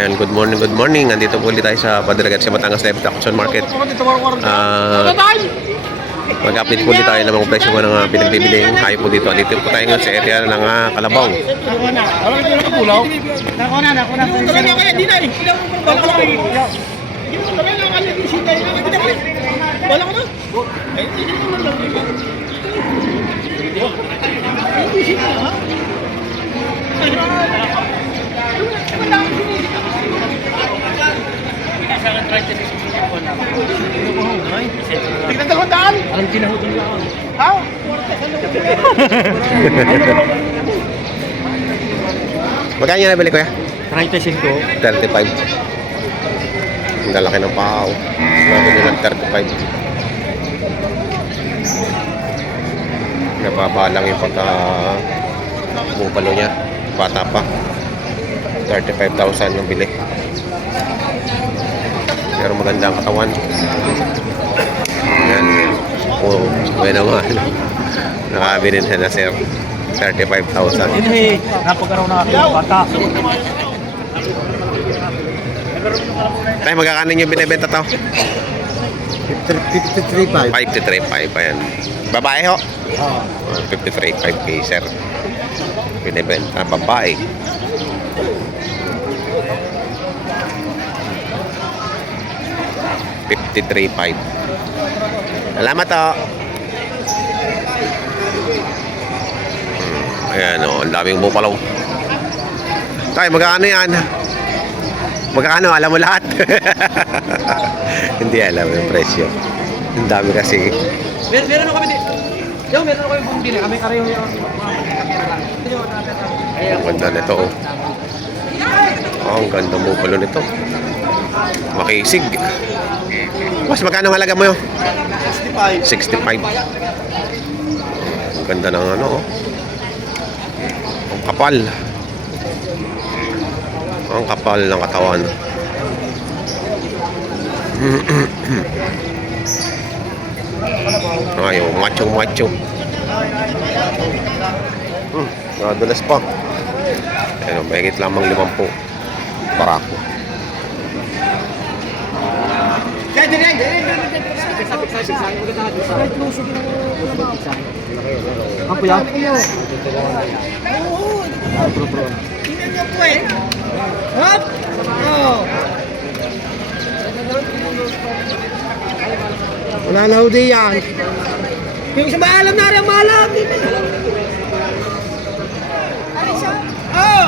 Ayan, good morning. Nandito po ulit tayo sa Padalagat sa Batangas Live Auction Market. Mag-update po ulit tayo ng mga presyo ng mga pinagbibiling hayop po dito. Dito po tayo ngayon sa area ng Kalabaw. Alam kinahutong lang. Magkano niya nabili, kuya? 35. 35. Ang lalaki ng pahaw. Nabili ng 35. Nababalang yung pagka-bupalo niya. Bata pa. 35,000 yung bili. Pero maganda ang katawan. Yan. Oh, may naman. Nakabili na sir. 35,000. Hindi, napagkaroon na ako bata. Tayo, magkakanin yung binibenta to? 53.5. 53.5 pa yan. Babae ho? 53.5 kay sir. Binibenta. Babae. $53.5. Salamat to. Ayan o, ang daming bupalaw. Tayo, magkano yan? Magkano? Alam mo lahat? Hindi alam yung presyo. Ang dami kasi. Meron ako kami dito. Meron ako yung bumili. Kami kareho yung Ang ganda nito. Oh, ang ganda bupalo nito. Makisig. Mas magkano halaga mo yun? 65. Ang ganda ng ano, oh. Ang kapal. Ang kapal ng katawan. Ay, oh, macho. Nakadulas pa. Ayun, mahigit lamang 50 barako. Apa ya? Tingnan niyo po eh. Hop! Oh. Wala na ho di yan. Yung isa maalam na rin, maalam. Ano siya? Oh!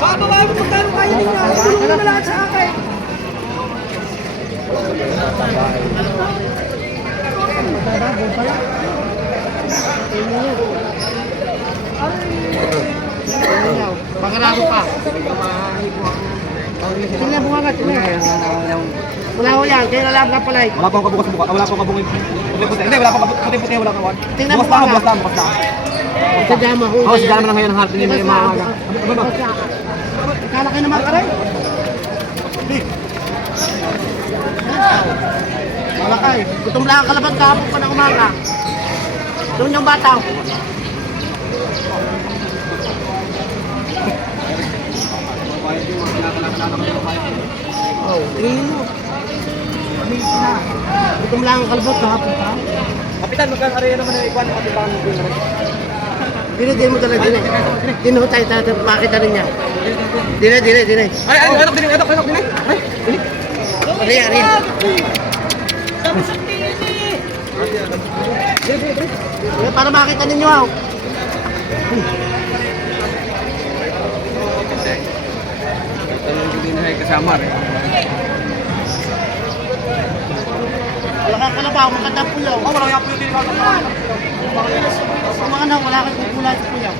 Bababa mo kung gano'n kayo ninyo. Tulungan naman lahat sa akin. Pangarado pa. Tingnan mo agad. Wala ko yan, kaya nalang ka pala. Wala pa akong kabukas buka. Wala pa akong kabungin. Hindi, wala pa puti-puti. Wala pa. Tingnan mo Bukas agad. lang. Sadama ko. Oo, sadama na ngayon ang heart. Hindi mo yung mga... Kala kayo naman ka rin? Malakay. Gutom lang ang kalaban kahapon pa ng umaga. Doon yung bata. Oh, tingin mo. Gutom lang ang kalabot kahapon pa. Kapitan, magkakaroon naman ng ikuan ng katibangan mo. Dine mo talaga dine. Dine ho tayo pakita rin niya. Dine. Ay, anak din. Ay, Ari. Para makita ninyo ha. hindi na kasama rin. Wala ka na ba? Maganda puyaw. Wala kang upload din ako. Mga na, wala kang kukulay sa puyaw.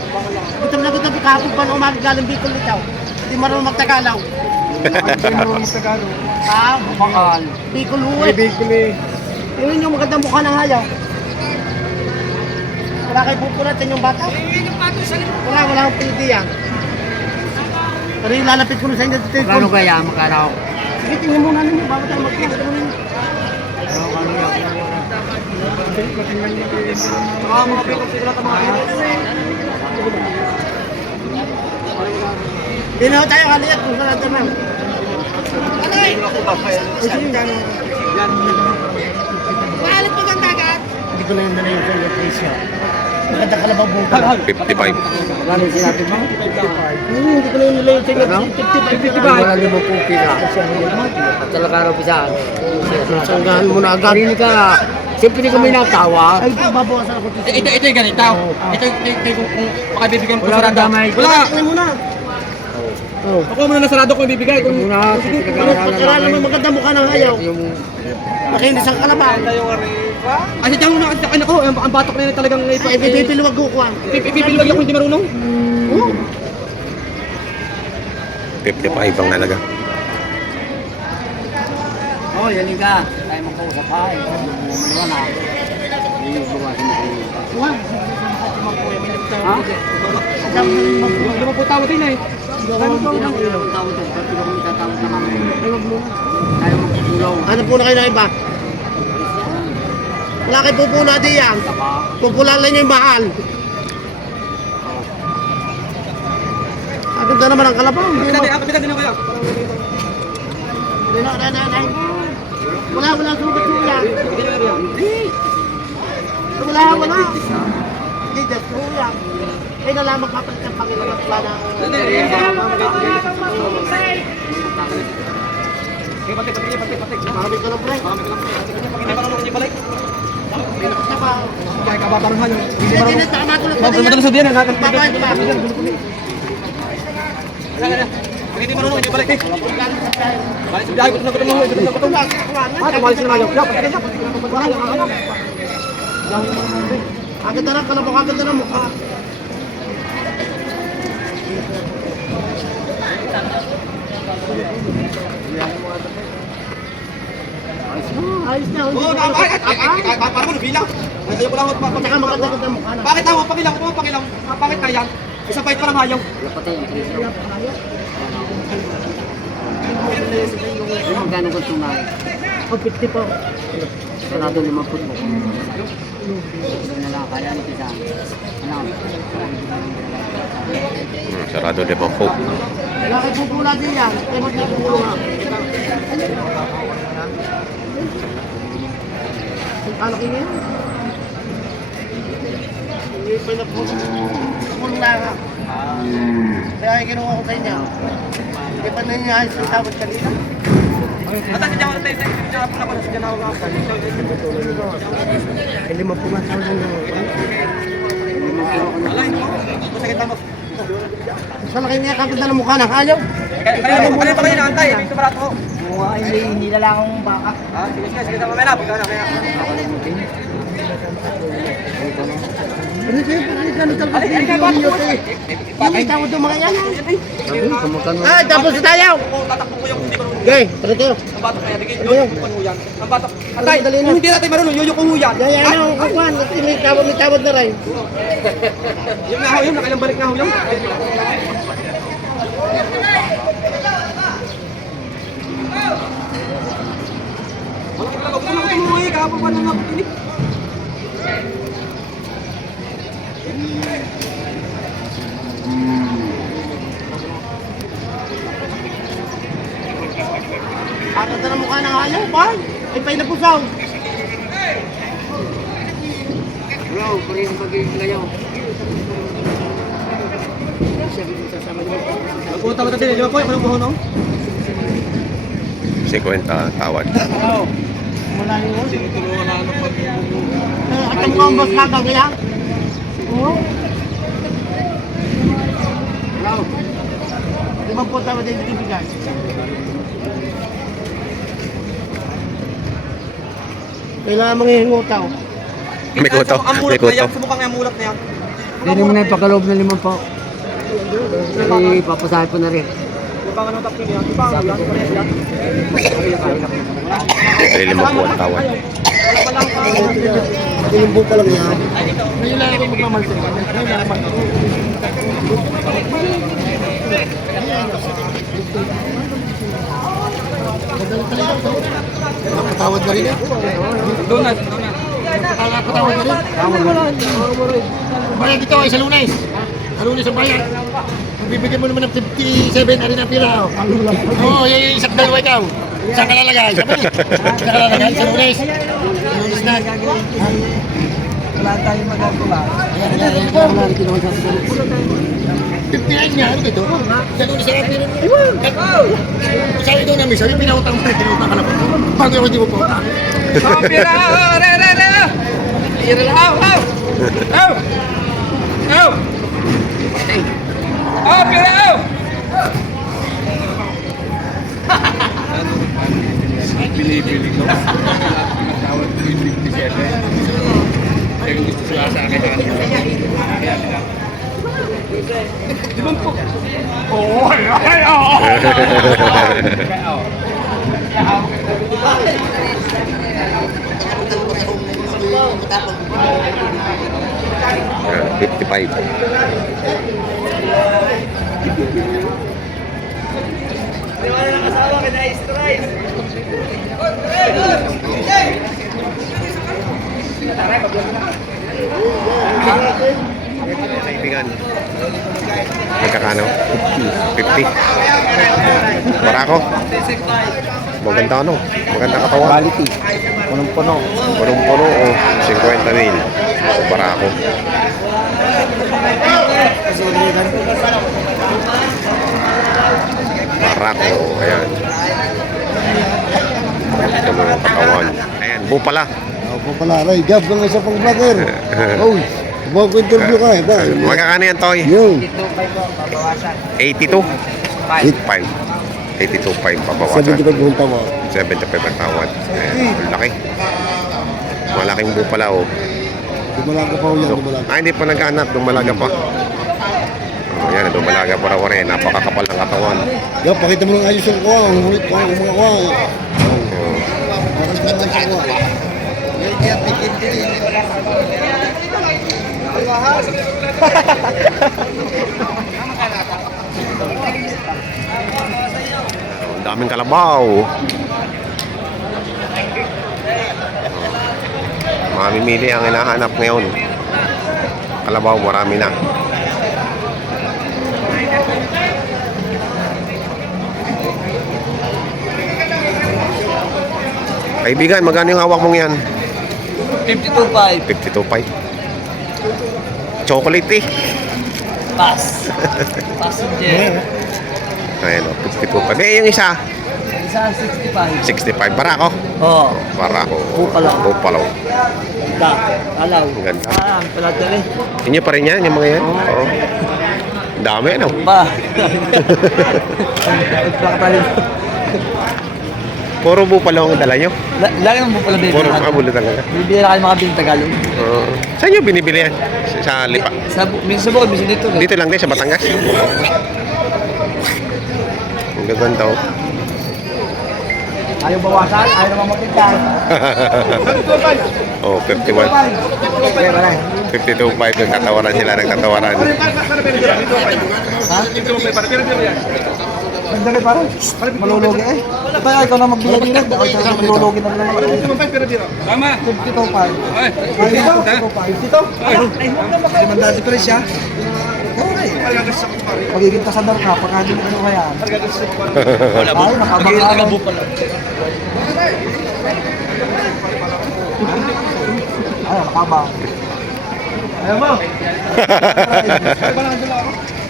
Gutom na gutom kahapon pa na umaga galing Bicol nito. Hindi marunong magtagalaw. Hindi mo magtagalo. Ah, Bakal. Bicol huwet. Bicol eh. Yun yung magandang mukha ng hayaw. Wala kayo pupulatin yung bata? Wala akong piniti yan. Pero yung lalapit ko na sa inyo dito. Kano kaya makalaw? Sige, tingnan muna ninyo. Bago tayo magkita naman. Mga Bicol sila tamahan. Dino tayo kaliit kung saan natin lang. Maalit mo kang dagat? Hindi ko na yung dala yung presyo. Maganda ka labang buka. 55. Ano sinabi mo? 55. Hindi ko na yung nila yung 55. Wala naman po pila. At talaga raw bisa. Sanggahan mo na agad. Galing ka. Siyempre di kami natawa. Ay, babawasan ako dito. Ito yung ganito. Ito kung makabibigyan ko Wala sarado. kang damay. Wala. Tingnan mo na. Oh. Ako muna na sarado ko ibibigay. Kung Muna, Ano, pagkala naman maganda mukha ng ayaw. yung Makinis ang kalabaw. Kasi diyan muna kasi ako, ang batok na yun talagang Ay, bibiliwag ko kuha. Pipiliwag ako hindi marunong. 55 ang halaga. oh, yan ka. Tayo magkausap ha. Maliwan na. Yung bawasan mo kayo. Wag. Ha? Hindi mo po tawag din eh. Tawag to. Pati ako itatawag na kami. Ay, wag mo. Tayo magpupulaw. Ano po na kayo ng iba? Wala kayo pupula di yan. Pupula lang yung bahal. Agad na naman ang kalabaw. Kapitan din ako yan. Wala sugat kuya. Wala. Hindi, just kuya. Ay na lang magpapalit ng Panginoon at plana. Patik. Marami ka ng break. Hindi pa naman balik. Pinapos na ba? Kaya kababaruhan yun. Hindi, tama tulad pa din yan. Madalas din yan. Babay pa. Hindi marunong hindi balik eh. Balik sa biyahe ko na kutungo. Tumalis na naman. Agad na lang, kalabok agad na lang mukha. Ayos na. Oo, para mo nabilang. Ayaw ko lang ako Saka maganda ang mukha na. Bakit ako pakilang? Bakit na yan? Isang bait pa lang ayaw. Lapatay ang presyo. Ay, magkano ko tunay? Oh, 50 po. Sarado 50 mo. Hindi na lang kaya ni Pisa. Ano? Sarado 50. Wala kayo pupula din yan. Kaya magpupulo nga. Ano kayo yan? Hindi pa na po. Pupula nga. Kaya ay kinuha ko sa inyo. Hindi pa na niya ayos yung tawad kanina. Ata si Jawa tayo sa pula ko sa Janaw nga. Ay, 50 nga tawad ng Alay mo. Masakit mo. sa laki niya kaganda ng mukha ng ayaw. Kaya pa kayo naantay. Ito barato ko. Hindi na lang akong baka. Sige tama na. Pagkana kaya. Ano sa'yo? Ano gano'n talaga pinigil eh. Yung tawad ng mga yan. Ah, tapos tayo. Tatakbo ko yung hindi marunong. Okay, tara tayo. Ang batok kaya digay. Yoyo ko yan. Ang batok. Antay. Kung hindi natin marunong, yoyo ko yan. Yaya na ang kakuan. Kasi may tawad na rin. Yung nahaw yung nakailang balik nahaw yung. Wala ka lang ako na kumuha eh. Kahapon pa nang napipinig. Kaganda ng mukha ng ayaw, ba? Ay, pa'y napusaw. Bro, parin magiging kayo. Nagpunta mo natin. Di ba po? Ako yung buhonong. 50 tawad. Wala yun. At ang mga boss kagang kaya? Oo. Hello. 50 tawad din ibigay. Kailangan manghihingutaw. May kuto. Ang May mulat na kuto. yan. Subukan nga yung mulat na yan. Hindi mo na ipagkaloob na 5 po. Kasi papasahin ko na rin. Yung bang ano tapos yan. Yung bang yan. Parehas yan. May 50 ang tawad. Wala pa lang. Yung buka lang yan. Ngayon lang ako magmamalsin. Ngayon lang ako. Nakatawad na rin eh. Doon na. Nakatawad na rin. Bayan dito ay sa Lunes. Sa Lunes ang bayan. bibigyan mo naman ng 57 na rin ang pira. Oo, yung isang dalawa ikaw. Saan ka lalagay? Saan ka lalagay? Sa lunes. Lunes na. Wala tayong magagawa. Wala rin kinuha sa lunes. 59 nga, ano ito? Sa lunes na pira. Sabi doon namin, sabi pinautang mo, pinautang ka na po. Bago yung hindi mo po. Pira! Pira! Pira! Bili-bili ko. Pinatawad ko yung 57. Kaya kung gusto sila sa akin. Di ba po? Oo! Yan, 55. Kaibigan. Nagkakano? 50. Barako. Maganda ano? Maganda katawan. Quality. Punong-puno. Punong-puno o 50,000. Barako. Barako. Ayan. Ito mga katawan. Ayan, bupala. Ako pala, Ray. Gab ng isa pang vlogger. Oh, mag-interview ka eh. Ba? Magkakano yan, Toy? Yun. 82? 85. 82.5 pabawasan. 75 buong tawa. 75 ang tawad. Ayan, ang laki. Malaking bupala, oh. Dumalaga pa ho yan, dumalaga. Hindi pa nag-anak, dumalaga pa. Oh, yan, dumalaga pa raw rin. Napakakapal ng katawan. Gab, pakita mo ng ayos yung kuha. Ang hulit ko, ang mga kuha. Oh. Pakita mo ng ayos yung kuha. Ang daming kalabaw. Mamimili ang hinahanap ngayon. Kalabaw, marami na. Kaibigan, magkano yung hawak mong yan? 52.5. 52.5. Chocolate eh. Pass. Passenger. Ayan o, 52.5. Eh, yung isa, Isa 65. 65. Barako. Oo. Barako. Bupalo. Bupalo. Da. Alaw. Ang ganda. Ang palatali. Inyo pa rin yan, yung mga yan? Oo. Dami, ano? Ba. Nagpakatali. Puro bupalo ang dala nyo? Lagi naman po pala Puro bibili. kabulo talaga. Bibili na kayo mga bing Tagalog. Saan nyo binibili yan? Sa Lipa? Minsan sa bukod, minsan dito. Dito lang din, sa Batangas. Ang gaganda oh. Ayaw bawasan, ayaw naman mapintan. Oh, 51. 52.5 nagtatawaran sila, nagtatawaran. Sandali parang, malulugi eh. Ito ikaw na magbiyag nila, ikaw na malulugi na naman. Tama. 52 pa. 52? 500 pa rin siya. Magiging kasadar ka, pagka di mo ano kaya. Ay, nakabang pala. Ay, nakabang. Ayaw mo?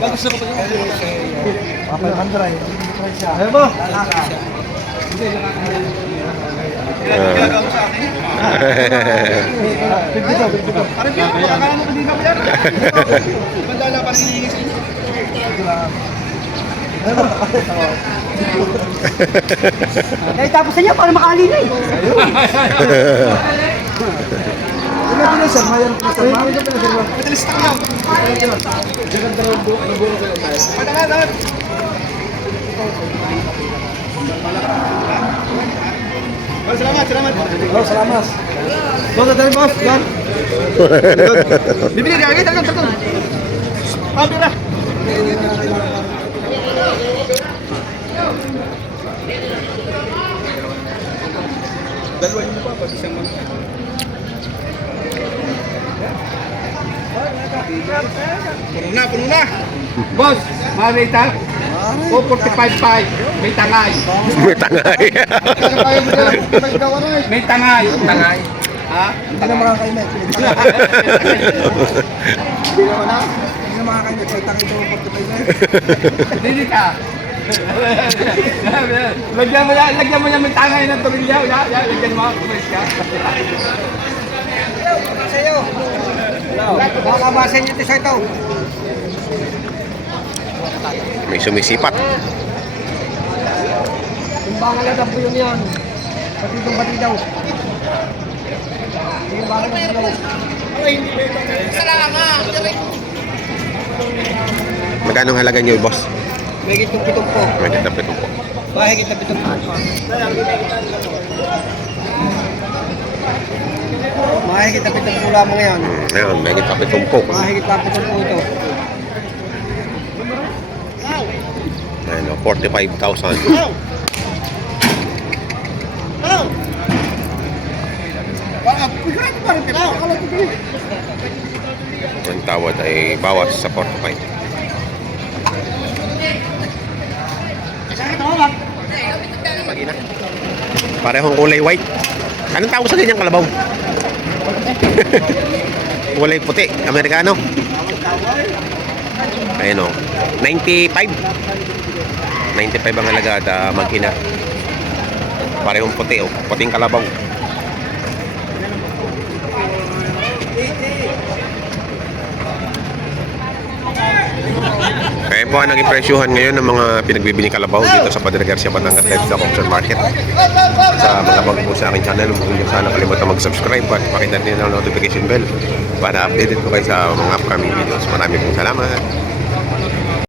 Bagus na ko pa yun. Ayaw mo? Eh, tapos sa inyo, para makali na eh. Salamat. Oh, salamat. Boss, dali boss. Yan. Bibili lagi, tagal. Pabira. Dalawa yun pa, pag isang mga. Puno na. Boss, Marita? O 45.5. May tangay. May tangay. May tangay. Tangay. Ha? Hindi na makakainit. Hindi na makakainit. Pagtang ito, 45 Dili ka. Lagyan mo niya may tangay ng turilya. Lagyan mo. Kumalis ka. Sa'yo. Makakabasan niyo ito sa ito. May sumisipat. Timbangan na po yun yan. Pati daw. Timbangan na daw. Magkano ang halaga niyo, boss? May gitong-pitong po. May kitapitong po. Bahay kita-pitong po. Bahay kita-pitong po lamang yan. Ayun, may kitapitong po. Bahay kita-pitong po ito. Ayun, 45,000. Ang tawad ay bawas sa 45. Parehong kulay white. Anong tawag sa ganyang kalabaw? Kulay puti, Amerikano. Ayun o, 95. 95 ang halaga at mag-ina. Parehong puti o, puting kalabaw. Kaya po ang naging presyuhan ngayon ng mga pinagbibili kalabaw dito sa Padre Garcia Batangas Livestock Auction Market. Sa mga bago po sa aking channel, huwag niyo sana kalimutan mag-subscribe at pakita din ang notification bell para updated po kayo sa mga upcoming videos. Maraming pong salamat.